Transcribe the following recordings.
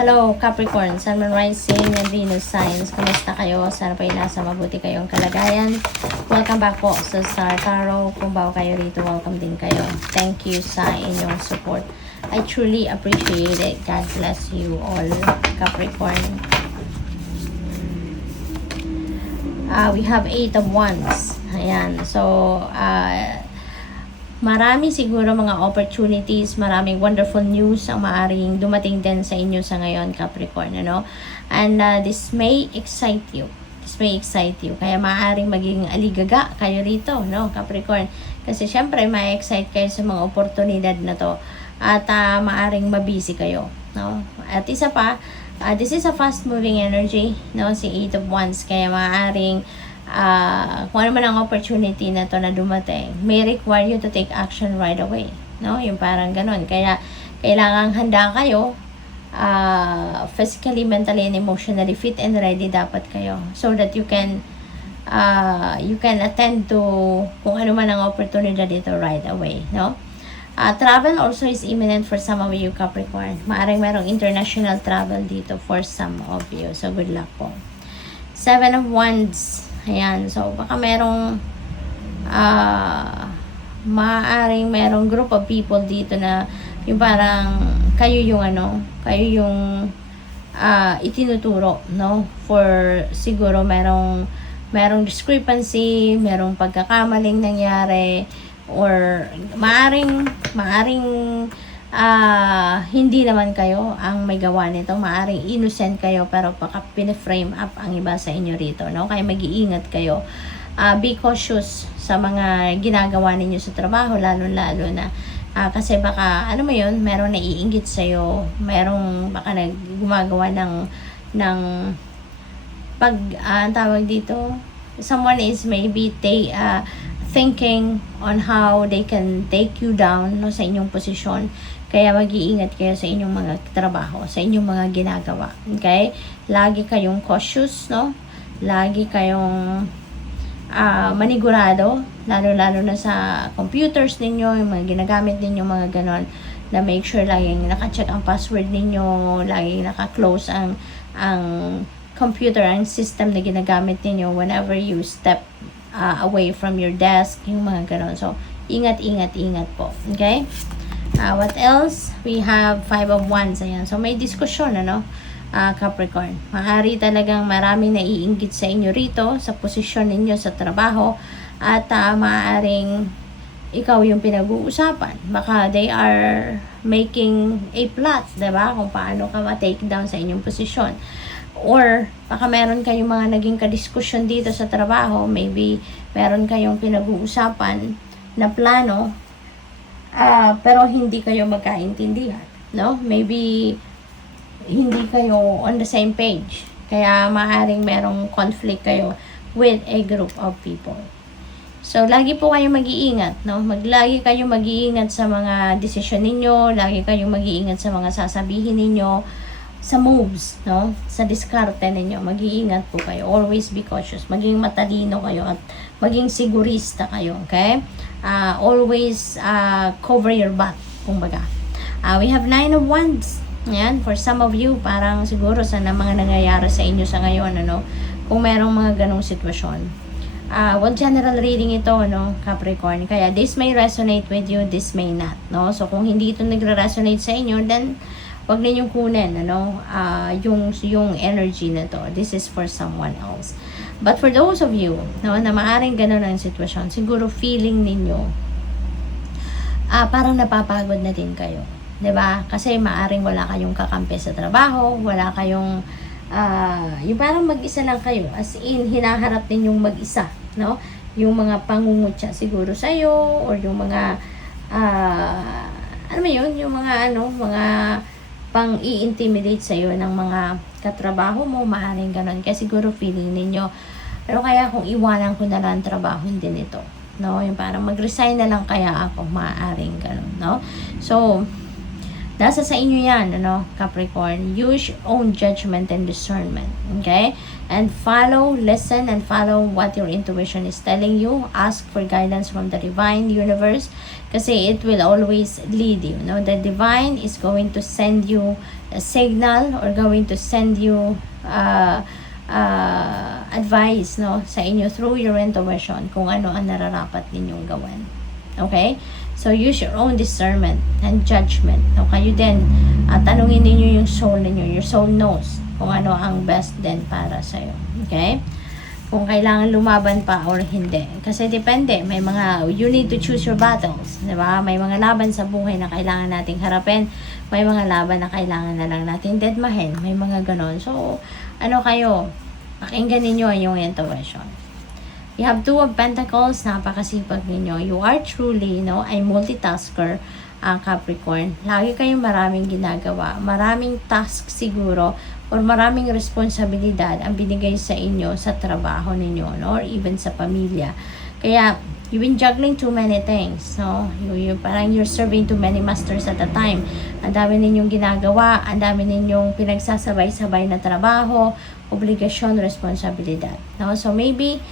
Hello Capricorn, Sun, Moon, Rising, and Venus signs. Kamusta kayo? Sana po nasa mabuti kayong kalagayan. Welcome back po sa Star Tarot. Kung bago kayo rito, welcome din kayo. Thank you sa inyong support. I truly appreciate it. God bless you all, Capricorn. We have 8 of Wands. Ayan. So, marami siguro mga opportunities, maraming wonderful news ang maaring dumating din sa inyo sa ngayon, Capricorn, ano? And this may excite you. This may excite you. Kaya maaring maging aligaga kayo rito, no, Capricorn? Kasi syempre, ma-excite kayo sa mga oportunidad na to. At maaring mabisi kayo, no? At isa pa, this is a fast-moving energy, no? Si 8 of Wands. Kaya maaring kung ano man ang opportunity na to na dumating, may require you to take action right away, no? Yung parang ganon. Kaya kailangang handa kayo, physically, mentally, and emotionally fit and ready dapat kayo, so that you can attend to kung ano man ang opportunity dito right away, no? Travel also is imminent for some of you, Capricorn. Maaring merong international travel dito for some of you, so good luck po. 7 of Wands. Ayan, so baka merong maaaring merong group of people dito na yung parang kayo yung kayo yung itinuturo, no? For siguro merong discrepancy, merong pagkakamaling nangyari, or maaring hindi naman kayo ang may gawa nito. Maaring innocent kayo, pero baka piniframe up ang iba sa inyo rito, no? Kaya mag-iingat kayo. Be cautious sa mga ginagawa ninyo sa trabaho, lalo na kasi baka, ano mo yun, merong naiinggit sa'yo, merong baka gumagawa ng tawag dito, someone is maybe thinking on how they can take you down, no, sa inyong posisyon. Kaya mag-iingat kayo sa inyong mga trabaho, sa inyong mga ginagawa. Okay? Lagi kayong cautious, no? Lagi kayong manigurado, lalo na sa computers ninyo, yung mga ginagamit ninyo, mga ganon, na make sure laging naka-check ang password ninyo, laging naka-close ang computer, ang system na ginagamit ninyo whenever you step away from your desk, yung mga ganon. So, ingat po. Okay? What else? We have 5 of Wands. Ayan. So, may diskusyon, ano? Capricorn. Maaari talagang maraming naiinggit sa inyo rito, sa posisyon ninyo sa trabaho, at maaaring ikaw yung pinag-uusapan. Baka they are making a plot, diba? Kung paano ka ma-take down sa inyong posisyon. Or, baka meron kayong mga naging kadiskusyon dito sa trabaho. Maybe, meron kayong pinag-uusapan na plano, pero hindi kayo magkaintindihan, no? Maybe hindi kayo on the same page, kaya maaaring merong conflict kayo with a group of people. So lagi po kayong mag-iingat, no? Lagi kayong mag-iingat sa mga desisyon ninyo, lagi kayong mag-iingat sa mga sasabihin ninyo, sa moves, no? Sa diskarte ninyo, mag-iingat po kayo. Always be cautious. Maging matalino kayo at maging sigurista kayo, okay? Always cover your butt, kumbaga. We have 9 of Wands. Ayan, for some of you, parang siguro sa mga nangyayari sa inyo sa ngayon, ano? Kung merong mga ganong sitwasyon. Well, general reading ito, no, Capricorn. Kaya this may resonate with you, this may not, no? So, kung hindi ito nagre-resonate sa inyo, then wag ninyong kunin, ano, yung energy na to. This is for someone else. But for those of you, no, na maaring ganun ang sitwasyon, siguro feeling ninyo, parang napapagod na din kayo. 'Di ba? Kasi maaring wala kayong kakampi sa trabaho, wala kayong, yung parang mag-isa lang kayo. As in, hinaharap ninyong mag-isa, no? Yung mga pangungutya siguro sa'yo, or yung mga, ano mo yun, yung mga, mga pang-i-intimidate sa'yo ng mga katrabaho mo, maaaring ganun. Kaya siguro feeling ninyo, pero kaya kung iwanan ko na lang trabaho, hindi nito, no? Yung parang mag-resign na lang kaya ako, maaaring ganun, no? So, Nasa sa inyo yan, Capricorn. Use your own judgment and discernment. Okay? And listen and follow what your intuition is telling you. Ask for guidance from the divine universe kasi it will always lead you. The divine is going to send you a signal or going to send you advice sa inyo through your intuition kung ano ang nararapat ninyong gawin. Okay? So, use your own discernment and judgment. Kayo din, tanungin ninyo yung soul ninyo. Your soul knows kung ano ang best din para sa'yo. Okay? Kung kailangan lumaban pa or hindi. Kasi depende. May mga, you need to choose your battles. Diba? May mga laban sa buhay na kailangan nating harapin. May mga laban na kailangan na lang natin deadmahin. May mga ganon. So, kayo? Pakinggan ninyo yung intuition. You have Two of Pentacles, napakasipag ninyo. You are truly, a multitasker, Capricorn. Lagi kayong maraming ginagawa. Maraming task siguro or maraming responsibilidad ang binigay sa inyo sa trabaho ninyo, or even sa pamilya. Kaya, you've been juggling too many things, parang you're serving too many masters at a time. Ang dami ninyong ginagawa, ang dami ninyong pinagsasabay-sabay na trabaho, obligasyon, responsibilidad. So, maybe,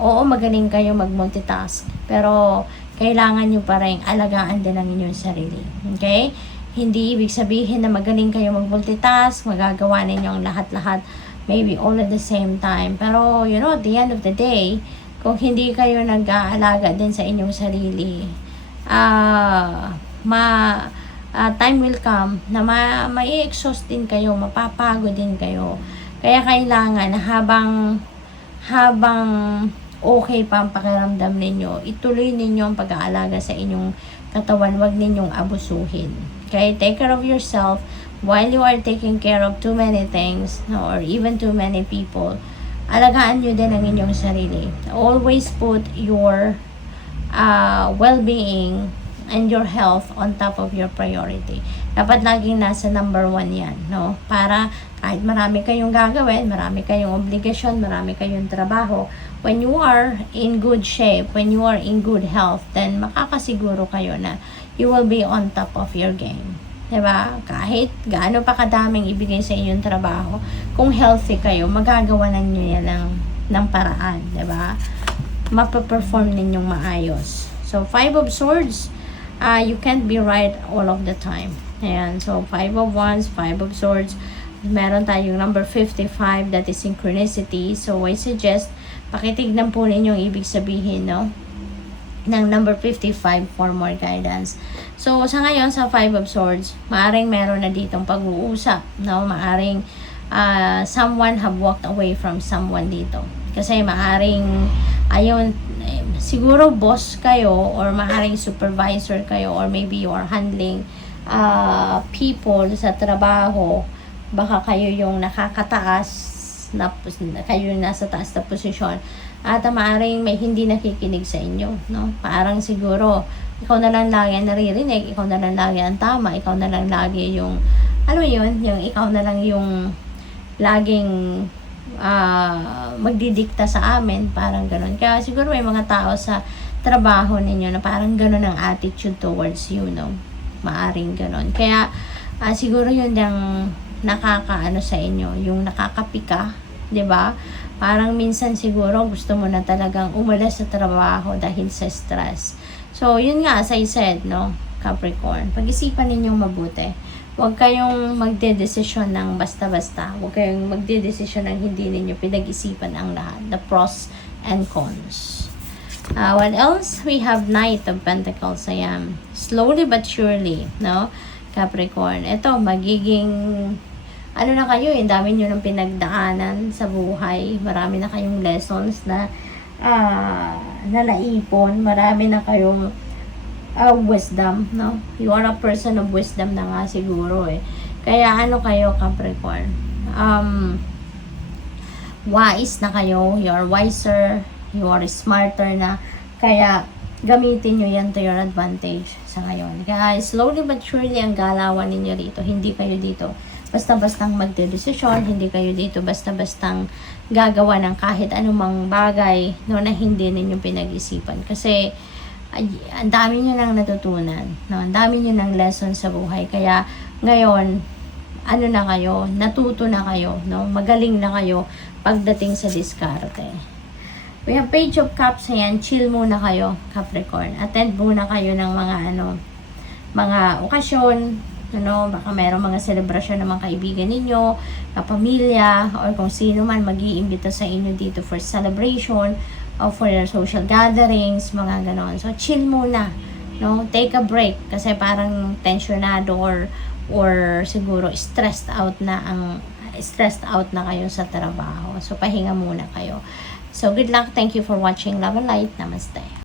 oo, magaling kayo mag-multitask. Pero, kailangan nyo pa rin alagaan din ang inyong sarili. Okay? Hindi ibig sabihin na magaling kayo mag-multitask, magagawa ninyo ang lahat-lahat, maybe all at the same time. Pero, at the end of the day, kung hindi kayo nag-aalaga din sa inyong sarili, time will come na mai-exhaust din kayo, mapapagod din kayo. Kaya kailangan na habang okay pa ang pakiramdam ninyo, ituloy ninyo ang pag-aalaga sa inyong katawan, wag ninyong abusuhin. Okay? Take care of yourself while you are taking care of too many things, or even too many people. Alagaan nyo din ang inyong sarili. Always put your well-being and your health on top of your priority. Dapat laging nasa number 1 yan, Para kahit marami kayong gagawin, marami kayong obligasyon, marami kayong trabaho, when you are in good shape, when you are in good health, then makakasiguro kayo na you will be on top of your game. Diba? Kahit gaano pa kadaming ibigay sa inyong trabaho, kung healthy kayo, magagawa na nyo yan ng paraan. Diba? Mapaperform ninyong maayos. So, 5 of Swords, you can't be right all of the time. Ayan. So, 5 of Wands, 5 of Swords. Meron tayong number 55, that is synchronicity. So, I suggest, pakitignan po ninyo ang ibig sabihin, ng number 55 for more guidance. So, sa ngayon, sa 5 of Swords, maaring meron na ditong pag-uusap, Maaring someone have walked away from someone dito. Kasi maaring, siguro boss kayo, or maaring supervisor kayo, or maybe you are handling people sa trabaho. Baka kayo yung nakakataas, kayo yung nasa taas na posisyon. At maaring may hindi nakikinig sa inyo, Parang siguro, ikaw na lang lagi ang naririnig, ikaw na lang lagi ang tama, ikaw na lang lagi yung, yung ikaw na lang yung laging magdidikta sa amin, parang gano'n. Kaya siguro may mga tao sa trabaho ninyo na parang gano'n ang attitude towards you, Maaring gano'n. Kaya, siguro yun yung nakakaano sa inyo, yung nakakapika, 'di ba? Parang minsan siguro gusto mo na talagang umalis sa trabaho dahil sa stress. So, yun nga, as I said, Capricorn, pag-isipan ninyong mabuti. Huwag kayong magdedesisyon ng basta-basta. Huwag kayong magdedesisyon ng hindi ninyo pinag-isipan ang lahat. The pros and cons. What else? We have Knight of Pentacles. Ayan. Slowly but surely, Capricorn. Ito, magiging na kayo, dami nyo ng pinagdaanan sa buhay. Marami na kayong lessons na naipon. Marami na kayong wisdom, You are a person of wisdom na nga siguro, Kaya kayo, Capricorn? Wise na kayo. You are wiser. You are smarter na. Kaya, gamitin nyo yan to your advantage sa ngayon. Kaya, slowly but surely, ang galawan ninyo dito. Hindi kayo dito basta-bastang magdedesisyon, hindi kayo dito basta-bastang gagawa ng kahit anumang bagay na hindi ninyo pinag-isipan. Kasi, ang dami nyo nang natutunan, no? Ang dami nyo nang lesson sa buhay. Kaya, ngayon, ano na kayo, natuto na kayo, no? Magaling na kayo pagdating sa diskarte. We have Page of Cups, ayan, chill muna kayo, Capricorn. Attend muna kayo ng mga okasyon, baka mayroong mga selebrasyon ng mga kaibigan ninyo, kapamilya, or kung sino man mag-iimbita sa inyo dito for celebration, or for your social gatherings, mga ganon. So, chill muna, no? Take a break, kasi parang tensionado or siguro stressed out na kayo sa trabaho. So, pahinga muna kayo. So, good luck. Thank you for watching. Love and light. Namaste.